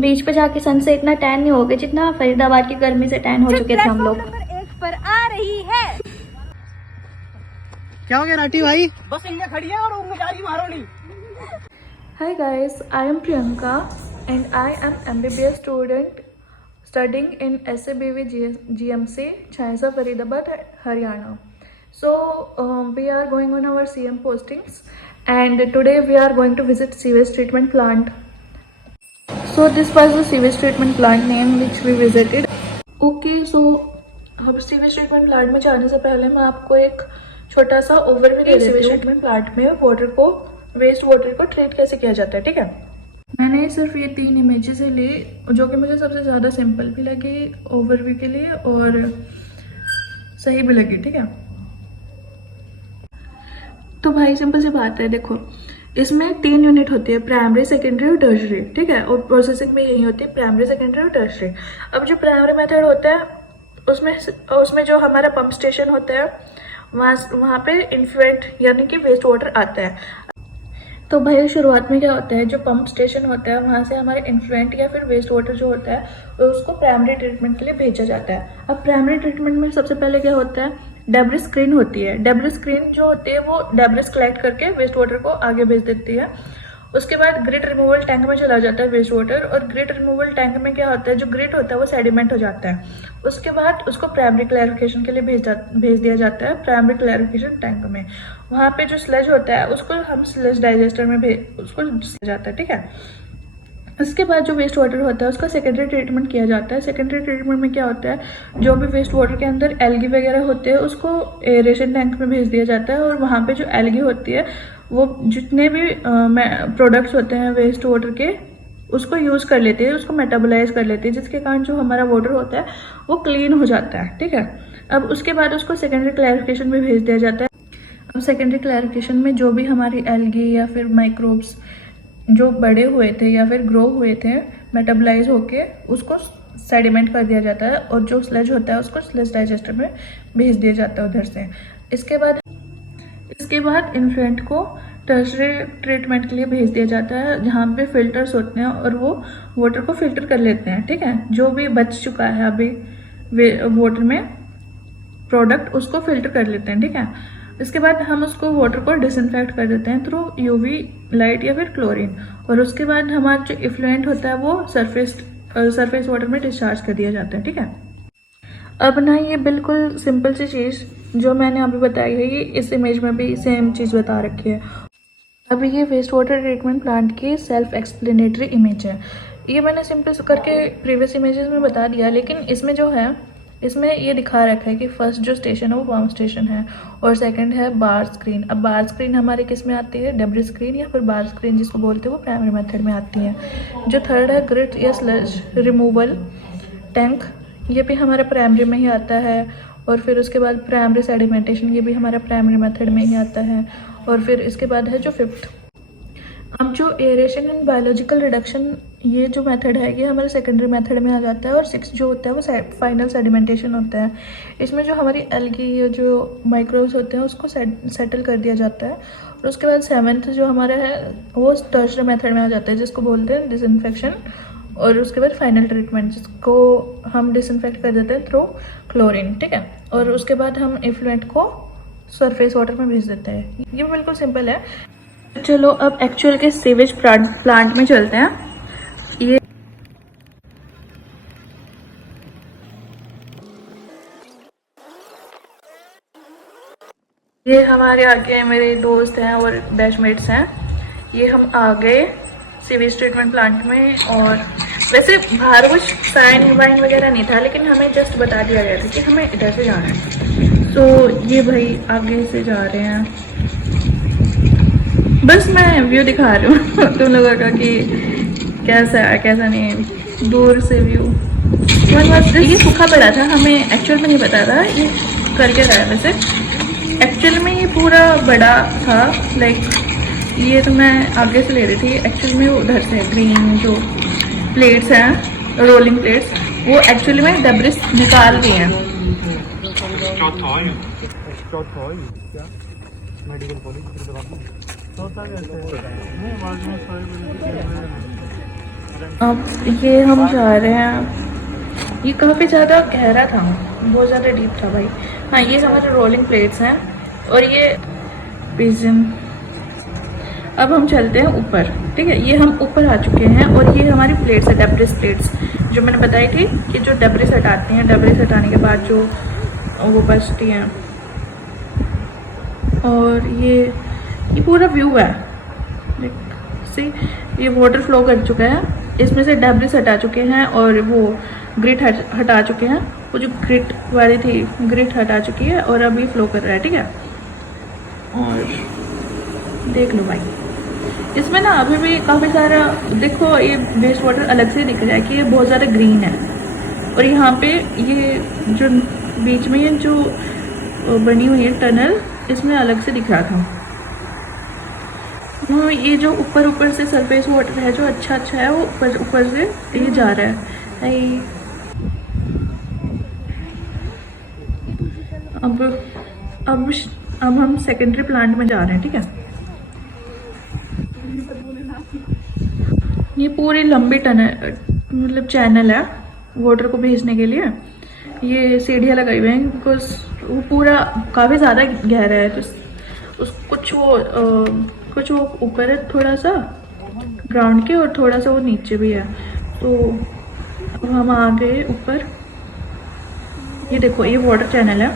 बीच पे जाके सन से इतना टैन नहीं हो गए जितना फरीदाबाद की गर्मी से टैन हो चुके थे हम लोग। पर आ रही है। क्या हो गया राठी भाई? बस इनने खड़ी है और उनमें जा रही मारो नहीं। Hi guys, I am Priyanka and I am MBBS student studying in SABV GMC, Chhaisa, Faridabad, Haryana. So we are going on our CM postings and today we are going to visit sewage treatment plant. So this was the sewage treatment plant name which we visited. Okay, so अब sewage treatment plant में जाने से पहले मैं आपको एक छोटा सा ओवरव्यू दे देती हूँ। सीवेज ट्रीटमेंट प्लांट में वेस्ट वाटर को ट्रीट कैसे किया जाता है, ठीक है। मैंने सिर्फ ये 3 इमेजेस ली जो कि मुझे सबसे ज़्यादा सिंपल भी लगी ओवरव्यू के लिए और सही भी लगी, ठीक है। तो भाई सिंपल सी बात है, देखो इसमें 3 यूनिट होती है, प्राइमरी, सेकेंडरी और टर्शरी, ठीक है। और प्रोसेसिंग भी यही होती है, प्राइमरी, सेकेंडरी और टर्शरी। अब जो प्राइमरी मेथड होता है उसमें जो हमारा पंप स्टेशन होता है वहाँ पे इन्फ्लुएंट यानी कि वेस्ट वाटर आता है। तो भाई शुरुआत में क्या होता है, जो पंप स्टेशन होता है वहाँ से हमारे इन्फ्लुएंट या फिर वेस्ट वाटर जो होता है उसको प्राइमरी ट्रीटमेंट के लिए भेजा जाता है। अब प्राइमरी ट्रीटमेंट में सबसे पहले क्या होता है, डेब्रिस स्क्रीन होती है। डेब्रिस स्क्रीन जो होती है वो डेब्रिस कलेक्ट करके वेस्ट वाटर को आगे भेज देती है। उसके बाद ग्रिट रिमूवल टैंक में चला जाता है वेस्ट वाटर, और ग्रिट रिमूवल टैंक में क्या होता है, जो ग्रिट होता है वो सेडिमेंट हो जाता है। उसके बाद उसको प्राइमरी क्लैरिफिकेशन के लिए भेज दिया जाता है प्राइमरी क्लैरिफिकेशन टैंक में। वहाँ पे जो स्लज होता है उसको हम स्लज डाइजेस्टर में उसको जाता है, ठीक है। उसके बाद जो वेस्ट वाटर होता है उसका सेकेंडरी ट्रीटमेंट किया जाता है। सेकेंडरी ट्रीटमेंट में क्या होता है, जो भी वेस्ट वाटर के अंदर एल्गी वगैरह होते हैं उसको एरेशन टैंक में भेज दिया जाता है, और वहाँ पे जो एल्गी होती है वो जितने भी प्रोडक्ट्स होते हैं वेस्ट वाटर के उसको यूज़ कर लेते हैं, उसको मेटाबोलाइज कर लेते हैं, जिसके कारण जो हमारा वाटर होता है वो क्लीन हो जाता है, ठीक है। अब उसके बाद उसको सेकेंडरी क्लैरिफिकेशन में भेज दिया जाता है। अब सेकेंडरी क्लैरिफिकेशन में जो भी हमारी एल्गी या फिर माइक्रोब्स जो बड़े हुए थे या फिर ग्रो हुए थे मेटाबोलाइज होके उसको सेडिमेंट कर दिया जाता है, और जो स्लज होता है उसको स्लज डाइजेस्टर में भेज दिया जाता है उधर से। इसके बाद इन्फ्लुएंट को टर्शरी ट्रीटमेंट के लिए भेज दिया जाता है, जहाँ पे फिल्टर्स होते हैं और वो वाटर को फिल्टर कर लेते हैं, ठीक है। जो भी बच चुका है अभी वाटर में प्रोडक्ट उसको फिल्टर कर लेते हैं, ठीक है। इसके बाद हम उसको वाटर को डिसइंफेक्ट कर देते हैं थ्रू यूवी लाइट या फिर क्लोरीन, और उसके बाद हमारा जो इफ्लुएंट होता है वो सरफेस वाटर में डिस्चार्ज कर दिया जाता है, ठीक है। अब ना ये बिल्कुल सिंपल सी चीज़ जो मैंने अभी बताई है ये इस इमेज में भी सेम चीज़ बता रखी है। अभी ये वेस्ट वाटर ट्रीटमेंट प्लांट की सेल्फ एक्सप्लेनेटरी इमेज है। ये मैंने सिंपल करके प्रीवियस इमेजेस में बता दिया, लेकिन इसमें जो है इसमें ये दिखा रखा है कि फर्स्ट जो स्टेशन है वो पंप स्टेशन है, और सेकंड है बार स्क्रीन। अब बार स्क्रीन हमारे किस में आती है, डेब्रिस स्क्रीन या फिर बार स्क्रीन जिसको बोलते हैं वो प्राइमरी मेथड में आती है। जो थर्ड है ग्रिट या स्लज रिमूवल टैंक, ये भी हमारा प्राइमरी में ही आता है। और फिर उसके बाद प्राइमरी सेडिमेंटेशन, ये भी हमारा प्राइमरी मेथड में ही आता है। और फिर इसके बाद है जो 5th। अब जो एरेशन एंड बायोलॉजिकल रिडक्शन ये जो मेथड है ये हमारे सेकेंडरी मेथड में आ जाता है। और 6th जो होता है वो फाइनल सेडिमेंटेशन होता है। इसमें जो हमारी एल्गी या जो माइक्रोब्स होते हैं उसको सेटल कर दिया जाता है। और उसके बाद 7th जो हमारा है वो टर्शरी मेथड में आ जाता है, जिसको बोलते हैं डिसइंफेक्शन। और उसके बाद फाइनल ट्रीटमेंट, जिसको हम डिसइंफेक्ट कर देते हैं थ्रू क्लोरीन, ठीक है। और उसके बाद हम इफ्लुएंट को सरफेस वाटर में भेज देते हैं। ये बिल्कुल सिंपल है। चलो अब एक्चुअल के सीवेज प्लांट में चलते हैं। ये हमारे आगे मेरे दोस्त हैं और बैचमेट्स हैं। ये हम आ गए सीवेज ट्रीटमेंट प्लांट में, और वैसे बाहर कुछ साइन वाइन वगैरह नहीं था, लेकिन हमें जस्ट बता दिया गया था कि हमें इधर से जाना है। तो ये भाई आगे से जा रहे हैं, बस मैं व्यू दिखा रही हूँ तुम लोगों का कि कैसा है कैसा नहीं, दूर से व्यू। ये सूखा पड़ा था, हमें एक्चुअल में नहीं पता था ये करके रहा है। वैसे एक्चुअल में ये पूरा बड़ा था, लाइक ये तो मैं आगे से ले रही थी, एक्चुअल में वो उधर से ग्रीन जो प्लेट्स हैं रोलिंग प्लेट्स वो एक्चुअली में डेब्रिस निकाल रही हैं। अब ये हम जा रहे हैं, ये काफ़ी ज़्यादा गहरा था, बहुत ज़्यादा डीप था भाई। हाँ, ये हमारे रोलिंग प्लेट्स हैं और ये पिजन। अब हम चलते हैं ऊपर, ठीक है। ये हम ऊपर आ चुके हैं और ये हमारी प्लेट्स है, डेब्रिस प्लेट्स, जो मैंने बताई थी कि जो डेब्रिस हटाती हैं, डेब्रिस हटाने के बाद जो वो बचती हैं। और ये पूरा व्यू है, सी ये वाटर फ्लो कर चुका है, इसमें से डेब्रिस हटा चुके हैं और वो ग्रिट हटा चुके हैं, वो जो ग्रिट वाली थी ग्रिट हटा चुकी है और अभी फ्लो कर रहा है, ठीक है। और देख लो भाई, इसमें ना अभी भी काफ़ी सारा, देखो ये वेस्ट वाटर अलग से दिख रहा है कि ये बहुत ज़्यादा ग्रीन है। और यहाँ पे ये जो बीच में ये जो बनी हुई है टनल, इसमें अलग से दिख रहा था। ये जो ऊपर से सरफेस वाटर है जो अच्छा है, वो ऊपर से ये जा रहा है। अब हम सेकेंडरी प्लांट में जा रहे हैं, ठीक है। ये पूरी लंबी टनल, मतलब चैनल है वाटर को भेजने के लिए। ये सीढ़ियाँ लगाई हुई हैं बिकॉज वो पूरा काफ़ी ज़्यादा गहरा है, तो कुछ वो ऊपर है थोड़ा सा ग्राउंड के और थोड़ा सा वो नीचे भी है। तो अब हम आ गए ऊपर। ये देखो, ये वाटर चैनल है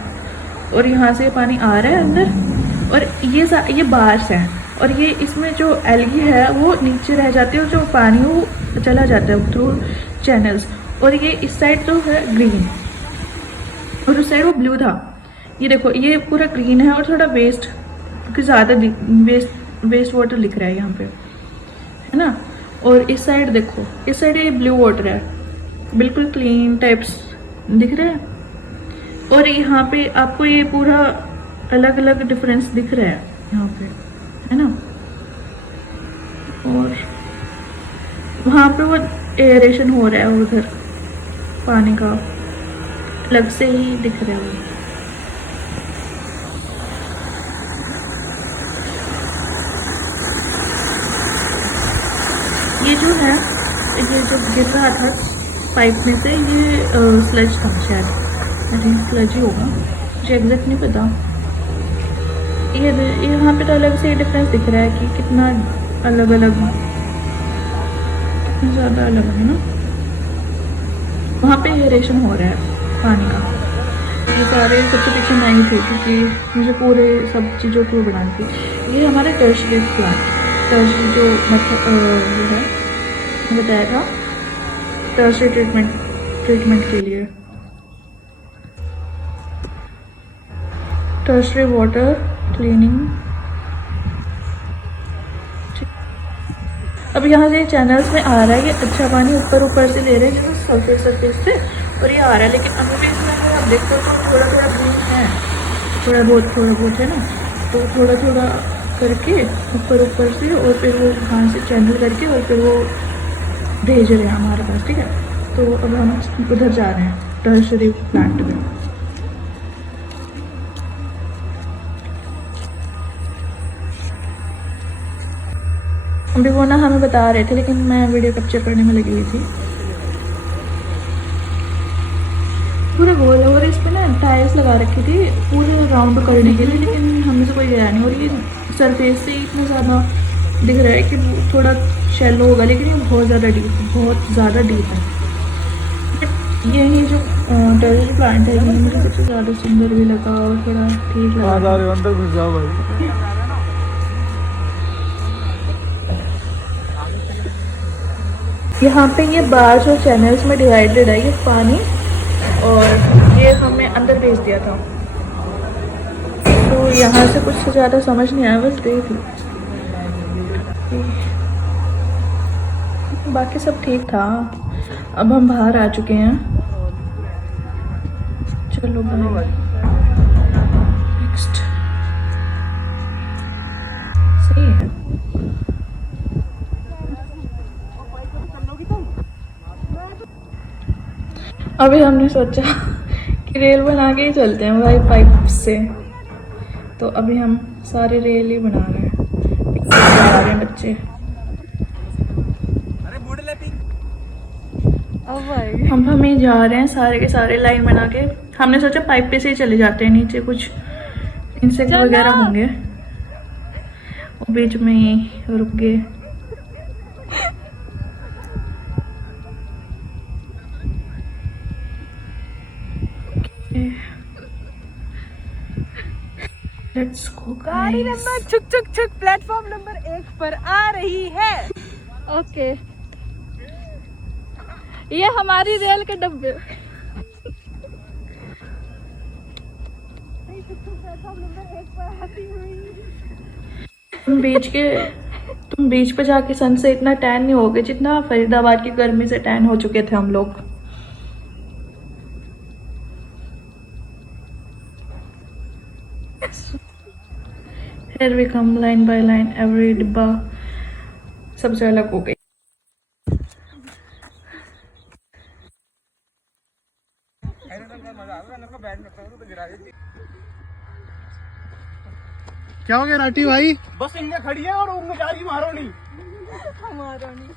और यहाँ से पानी आ रहा है अंदर, और ये बार्स है और ये इसमें जो एल्गी है वो नीचे रह जाती है और जो पानी वो चला जाता है थ्रू चैनल्स। और ये इस साइड जो है ग्रीन और उस साइड वो ब्लू था। ये देखो, ये पूरा ग्रीन है और थोड़ा वेस्ट, क्योंकि ज़्यादा वेस्ट वाटर लिख रहा है यहाँ पे, है ना। और इस साइड देखो, इस साइड ये ब्लू वाटर है, बिल्कुल क्लीन टाइप्स दिख रहा है। और यहाँ पे आपको ये पूरा अलग अलग डिफरेंस दिख रहा है यहाँ पे, है ना। और वहाँ पे वो एयरेशन हो रहा है उधर, पानी का अलग से ही दिख रहा है वो। ये जो है, ये जो गिर रहा था पाइप में से, ये स्लज था शायद, आई थिंक स्लज ही होगा, मुझे एग्जैक्ट नहीं पता। ये यहाँ पे तो अलग से डिफरेंस दिख रहा है कि कितना अलग अलग, कितना ज़्यादा अलग है ना। वहाँ पे एयरेशन हो रहा है पानी का। ये सारे सबसे पीछे मैं ही थी क्योंकि मुझे पूरे सब चीज़ों को बनानी थी। ये हमारे टर्शरी प्लांट, टर्शरी जो वो है बताया था, टर्शरी ट्रीटमेंट के लिए, टर्शरी वाटर क्लीनिंग। अब यहाँ से चैनल्स में आ रहा है, ये अच्छा पानी ऊपर से ले रहे हैं जैसे सरफेस से, और ये आ रहा है। लेकिन अभी भी इसमें आप देखते हो तो थोड़ा ग्रीन है, थोड़ा बहुत है ना। तो थोड़ा करके ऊपर से, और फिर वो वहाँ से चैनल करके और फिर वो भेज रहे हैं हमारे पास, ठीक है। तो अब हम उधर जा रहे हैं टर्शरी प्लांट में। अभी वो ना हमें बता रहे थे, लेकिन मैं वीडियो कैप्चर करने में लगी हुई थी। पूरा गोल है और इस पर ना टाइल्स लगा रखी थी पूरे राउंड करने के लिए, लेकिन हमें से कोई गया नहीं। और ये सरफेस से इतना ज़्यादा दिख रहा है कि थोड़ा शैलो होगा, लेकिन ये बहुत ज़्यादा डीप है। यही जो टर्शरी प्लांट है, ये मुझे सबसे ज़्यादा सुंदर भी लगा और थोड़ा ठीक लगा। यहाँ पे ये बार्स और चैनल्स में डिवाइडेड है ये पानी, और ये हमें अंदर भेज दिया था। तो यहाँ से कुछ ज़्यादा समझ नहीं आया, बस देख लो। बाकी सब ठीक था। अब हम बाहर आ चुके हैं, चलो बाय। नेक्स्ट सही है। अभी हमने सोचा कि रेल बना के ही चलते हैं भाई पाइप से, तो अभी हम सारे रेल ही बना रहे हैं बच्चे। अरे अब आएगी। हम ही जा रहे हैं सारे के सारे लाइन बना के। हमने सोचा पाइप पे से ही चले जाते हैं, नीचे कुछ इंसेक्ट चलो। वगैरह होंगे। और बीच में ही रुक गए। लेट्स गो गाड़ी नंबर छुक छुक छुक प्लेटफॉर्म नंबर 1 पर आ रही है। ओके, ये हमारी रेल के डब्बे। प्लेटफॉर्म नंबर 1 पर आती हुई। तुम बीच पे जाके सन से इतना टैन नहीं हो गए जितना फरीदाबाद की गर्मी से टैन हो चुके थे हम लोग। Here we come line by line, every डिब्बा सबसे अलग हो गई। क्या हो गया राठी भाई? बस इनमें खड़ी है और उनमें जा रही मारो नहीं। हमारा नहीं।